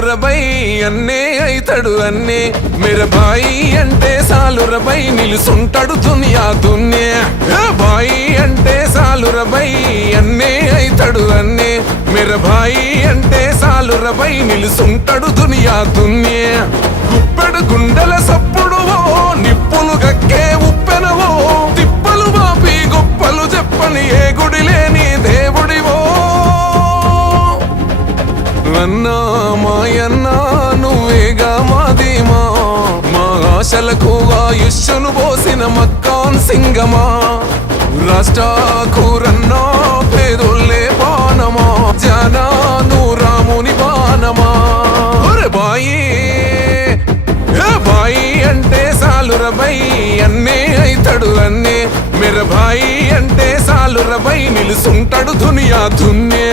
సాలురబై అన్నే అయితడు అన్నే మేర బాయి అంటే సాలురబై నిలుసుంటాడు దునియా దున్నే బాయి అంటే సాలురబై అన్నే అయితడు అన్నే మేర బాయి అంటే సాలురబై నిలుసుంటాడు దునియా దున్నే గుప్పెడు గుండెల సప్పుడువో నిప్పులు గక్కే ఉప్పెనవో తిప్పలు బాపి గొప్పలు చెప్పని ఏ గుడి లేని దేవుడివో అన్నా మాయన్నా నువ్వేగా మాదీమా మా ఆశలకు ఆయుష్ను పోసిన మక్కాన్ సింగమా రాష్ట్రాకూరన్నా పేదోళ్ళే బాణమా జానా నువ్వు రాముని బాణమా బాయి బాయి అంటే సాలురబై అన్నే అయితడు అన్నే మెర బాయి అంటే సాలురబై నిలుసుంటాడు దునియా దున్నే